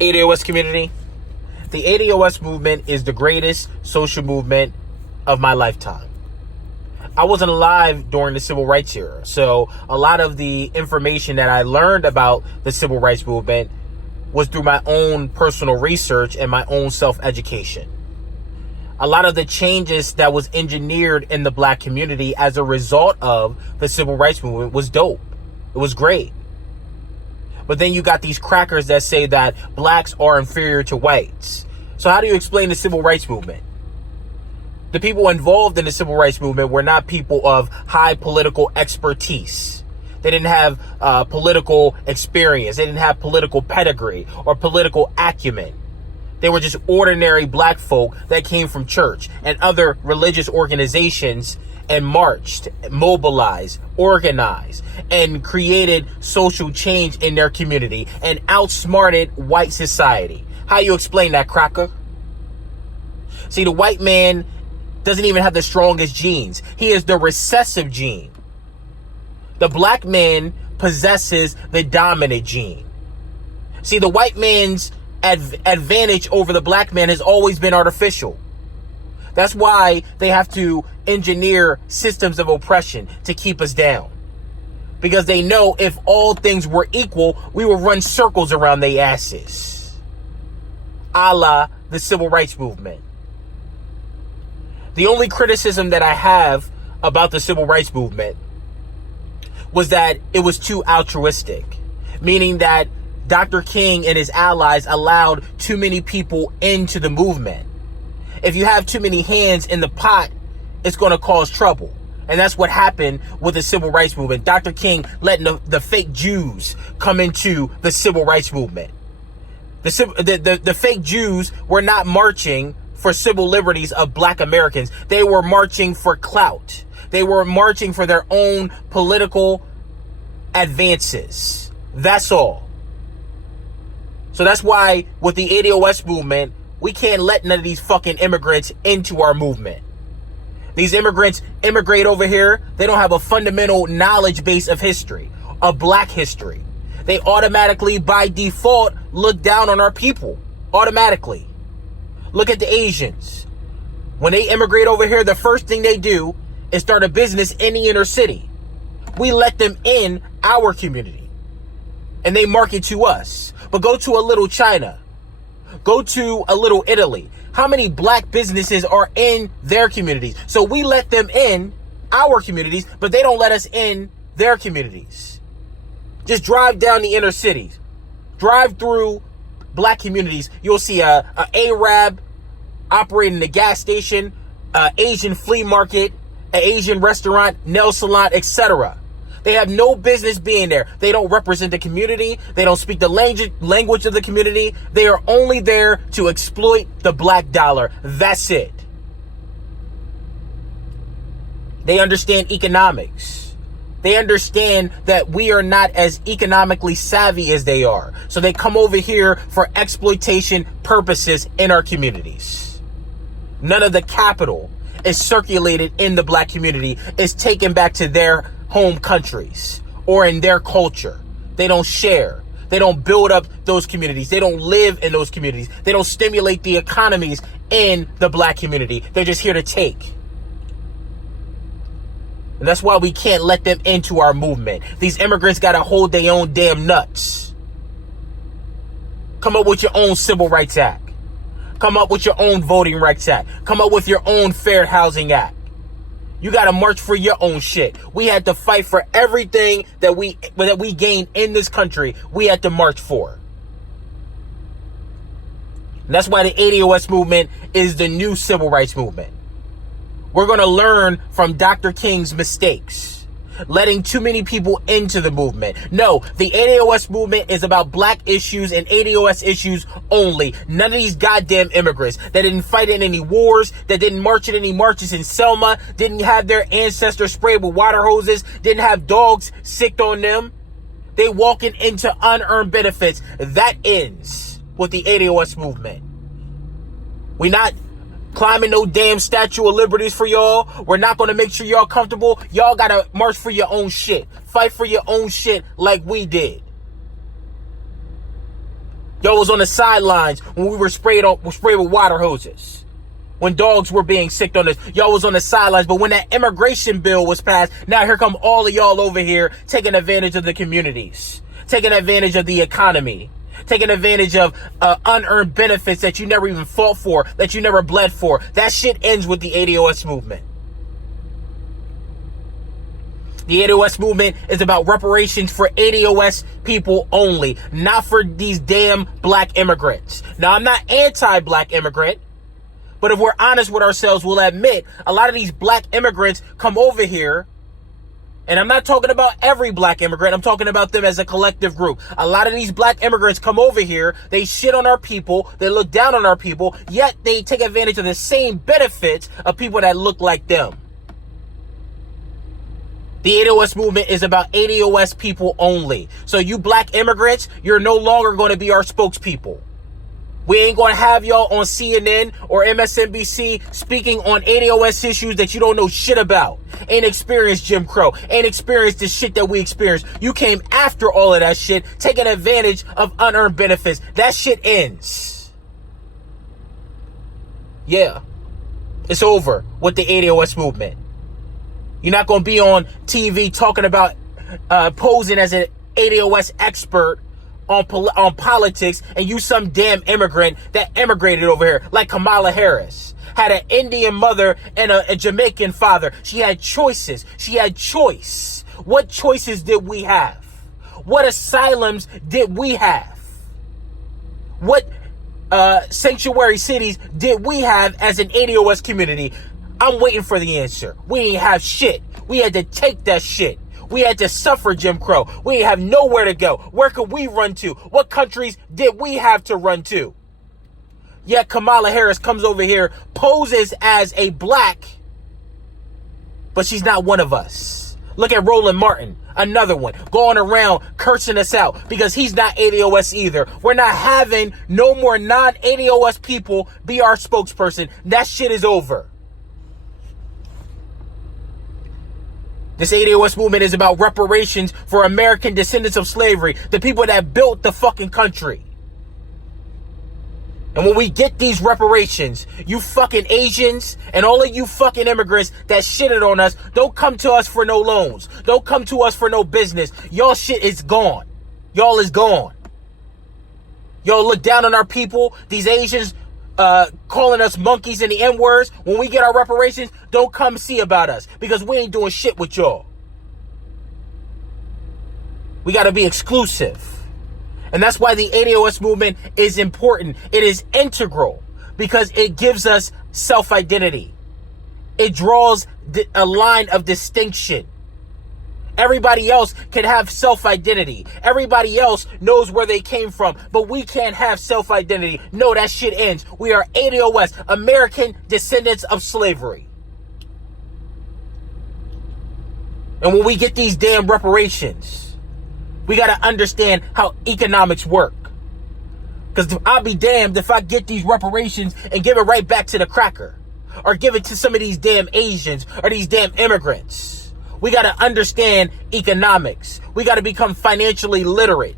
ADOS community. The ADOS movement is the greatest social movement of my lifetime. I wasn't alive during the civil rights era, so a lot of the information that I learned about the civil rights movement was through my own personal research and my own self-education. A lot of the changes that was engineered in the black community as a result of the civil rights movement was dope. It was great. But then you got these crackers that say that blacks are inferior to whites. So how do you explain the civil rights movement? The people involved in the civil rights movement were not people of high political expertise. They didn't have political experience. They didn't have political pedigree or political acumen. They were just ordinary black folk that came from church and other religious organizations and marched, mobilized, organized, and created social change in their community and outsmarted white society. How you explain that, cracker? See, the white man doesn't even have the strongest genes. He is the recessive gene. The black man possesses the dominant gene. See, the white man's advantage over the black man has always been artificial. That's why they have to engineer systems of oppression to keep us down. Because they know if all things were equal, we would run circles around their asses. A la the civil rights movement. The only criticism that I have about the civil rights movement was that it was too altruistic. Meaning that Dr. King and his allies allowed too many people into the movement. If you have too many hands in the pot, it's going to cause trouble. And that's what happened with the civil rights movement. Dr. King letting the fake Jews come into the civil rights movement. The fake Jews were not marching for civil liberties of black Americans. They were marching for clout. They were marching for their own political advances. That's all. So that's why with the ADOS movement, we can't let none of these fucking immigrants into our movement. These immigrants immigrate over here. They don't have a fundamental knowledge base of history, of black history. They automatically, by default, look down on our people. Automatically. Look at the Asians. When they immigrate over here, the first thing they do is start a business in the inner city. We let them in our community. And they market to us. But go to a little China. Go to a little Italy. How many black businesses are in their communities? So we let them in our communities, but they don't let us in their communities. Just drive down the inner cities. Drive through black communities. You'll see a Arab operating a gas station, Asian flea market, an Asian restaurant, nail salon, etc. They have no business being there. They don't represent the community. They don't speak the language of the community. They are only there to exploit the black dollar. That's it. They understand economics. They understand that we are not as economically savvy as they are. So they come over here for exploitation purposes in our communities. None of the capital is circulated in the black community. It's taken back to their home countries or in their culture. They don't share. They don't build up those communities. They don't live in those communities. They don't stimulate the economies in the black community. They're just here to take. And that's why we can't let them into our movement. These immigrants got to hold their own damn nuts. Come up with your own Civil Rights Act. Come up with your own Voting Rights Act. Come up with your own Fair Housing Act. You got to march for your own shit. We had to fight for everything that we gained in this country. We had to march for. And that's why the ADOS movement is the new civil rights movement. We're going to learn from Dr. King's mistakes, letting too many people into the movement. No, the ADOS movement is about black issues and ADOS issues only. None of these goddamn immigrants that didn't fight in any wars, that didn't march in any marches in Selma, didn't have their ancestors sprayed with water hoses, didn't have dogs sicked on them. They walking into unearned benefits. That ends with the ADOS movement. We not climbing no damn Statue of Liberties for y'all. We're not going to make sure y'all comfortable. Y'all got to march for your own shit. Fight for your own shit like we did. Y'all was on the sidelines when we were sprayed with water hoses. When dogs were being sick on us, y'all was on the sidelines. But when that immigration bill was passed, now here come all of y'all over here taking advantage of the communities, taking advantage of the economy, taking advantage of unearned benefits that you never even fought for, that you never bled for. That shit ends with the ADOS movement. The ADOS movement is about reparations for ADOS people only, not for these damn black immigrants. Now, I'm not anti-black immigrant, but if we're honest with ourselves, we'll admit a lot of these black immigrants come over here, and I'm not talking about every black immigrant, I'm talking about them as a collective group. A lot of these black immigrants come over here, they shit on our people, they look down on our people, yet they take advantage of the same benefits of people that look like them. The ADOS movement is about ADOS people only. So you black immigrants, you're no longer going to be our spokespeople. We ain't going to have y'all on CNN or MSNBC speaking on ADOS issues that you don't know shit about. Ain't experienced Jim Crow. Ain't experienced the shit that we experienced. You came after all of that shit, taking advantage of unearned benefits. That shit ends. Yeah. It's over with the ADOS movement. You're not going to be on TV talking about posing as an ADOS expert on politics, and you some damn immigrant that immigrated over here, like Kamala Harris. Had an Indian mother and a Jamaican father. She had choices. She had choice. What choices did we have? What asylums did we have? What sanctuary cities did we have as an ADOS community? I'm waiting for the answer. We didn't have shit. We had to take that shit. We had to suffer Jim Crow. We didn't have nowhere to go. Where could we run to? What countries did we have to run to? Yet Kamala Harris comes over here, poses as a black, but she's not one of us. Look at Roland Martin, another one, going around cursing us out because he's not ADOS either. We're not having no more non-ADOS people be our spokesperson. That shit is over. This ADOS movement is about reparations for American descendants of slavery, the people that built the fucking country. And when we get these reparations, you fucking Asians and all of you fucking immigrants that shitted on us, don't come to us for no loans. Don't come to us for no business. Y'all shit is gone. Y'all is gone. Y'all look down on our people. These Asians calling us monkeys and the N-words. When we get our reparations, don't come see about us because we ain't doing shit with y'all. We got to be exclusive. And that's why the ADOS movement is important. It is integral because it gives us self-identity. It draws a line of distinction. Everybody else can have self-identity. Everybody else knows where they came from, but we can't have self-identity. No, that shit ends. We are ADOS, American descendants of slavery. And when we get these damn reparations, we got to understand how economics work. Because I'll be damned if I get these reparations and give it right back to the cracker. Or give it to some of these damn Asians or these damn immigrants. We got to understand economics. We got to become financially literate.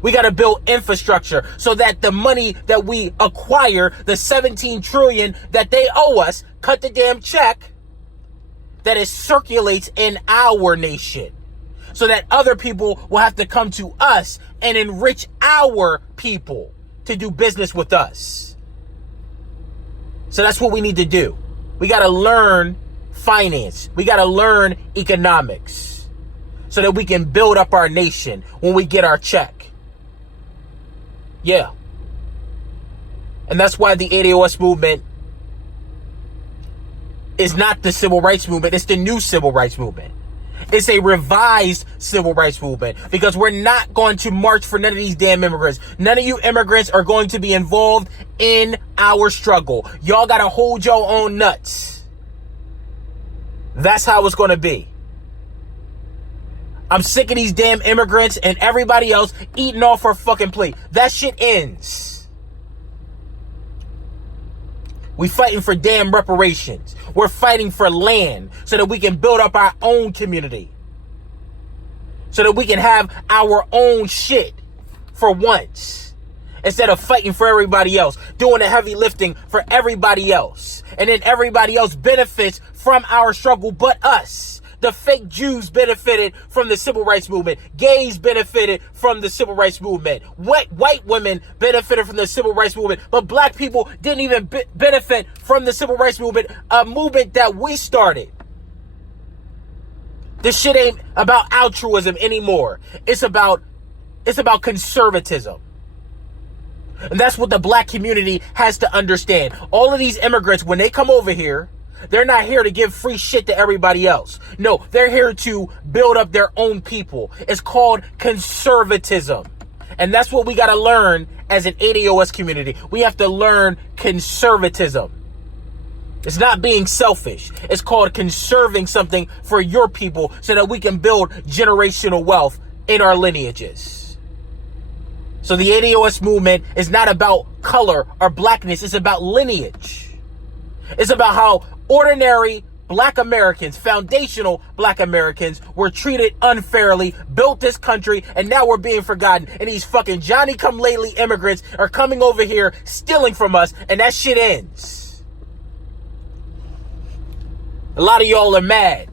We got to build infrastructure so that the money that we acquire, the 17 trillion that they owe us, cut the damn check, that it circulates in our nation. So that other people will have to come to us and enrich our people to do business with us. So that's what we need to do. We got to learn finance. We got to learn economics so that we can build up our nation when we get our check. Yeah. And that's why the ADOS movement is not the civil rights movement. It's the new civil rights movement. It's a revised civil rights movement because we're not going to march for none of these damn immigrants. None of you immigrants are going to be involved in our struggle. Y'all got to hold your own nuts. That's how it's going to be. I'm sick of these damn immigrants and everybody else eating off our fucking plate. That shit ends. We fighting for damn reparations. We're fighting for land so that we can build up our own community. So that we can have our own shit. for once. Instead of fighting for everybody else, doing the heavy lifting for everybody else. And then everybody else benefits from our struggle but us. The fake Jews benefited from the civil rights movement. Gays benefited from the civil rights movement. White women benefited from the civil rights movement. But black people didn't even benefit from the civil rights movement, a movement that we started. This shit ain't about altruism anymore. It's about conservatism. And that's what the black community has to understand. All of these immigrants, when they come over here, they're not here to give free shit to everybody else. No, they're here to build up their own people. It's called conservatism. And that's what we got to learn as an ADOS community. We have to learn conservatism. It's not being selfish. It's called conserving something for your people so that we can build generational wealth in our lineages. So the ADOS movement is not about color or blackness. It's about lineage. It's about how ordinary black Americans, foundational black Americans, were treated unfairly, built this country, and now we're being forgotten. And these fucking Johnny-come-lately immigrants are coming over here, stealing from us, and that shit ends. A lot of y'all are mad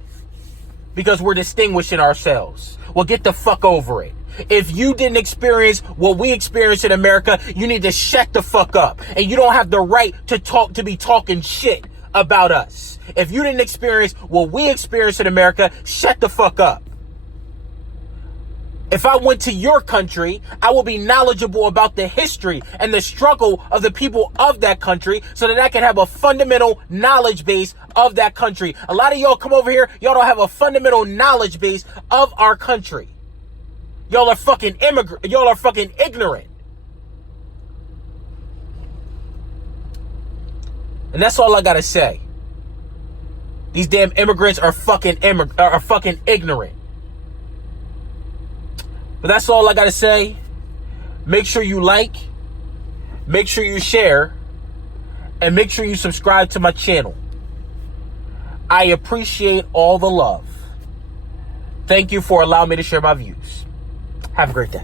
because we're distinguishing ourselves. Well, get the fuck over it. If you didn't experience what we experienced in America, you need to shut the fuck up. And you don't have the right to be talking shit about us. If you didn't experience what we experienced in America, shut the fuck up. If I went to your country, I will be knowledgeable about the history and the struggle of the people of that country so that I can have a fundamental knowledge base of that country. A lot of y'all come over here, y'all don't have a fundamental knowledge base of our country. Y'all are fucking y'all are fucking ignorant. And that's all I gotta say. These damn immigrants are fucking ignorant. But that's all I gotta say. Make sure you like, make sure you share, and make sure you subscribe to my channel. I appreciate all the love. Thank you for allowing me to share my views. Have a great day.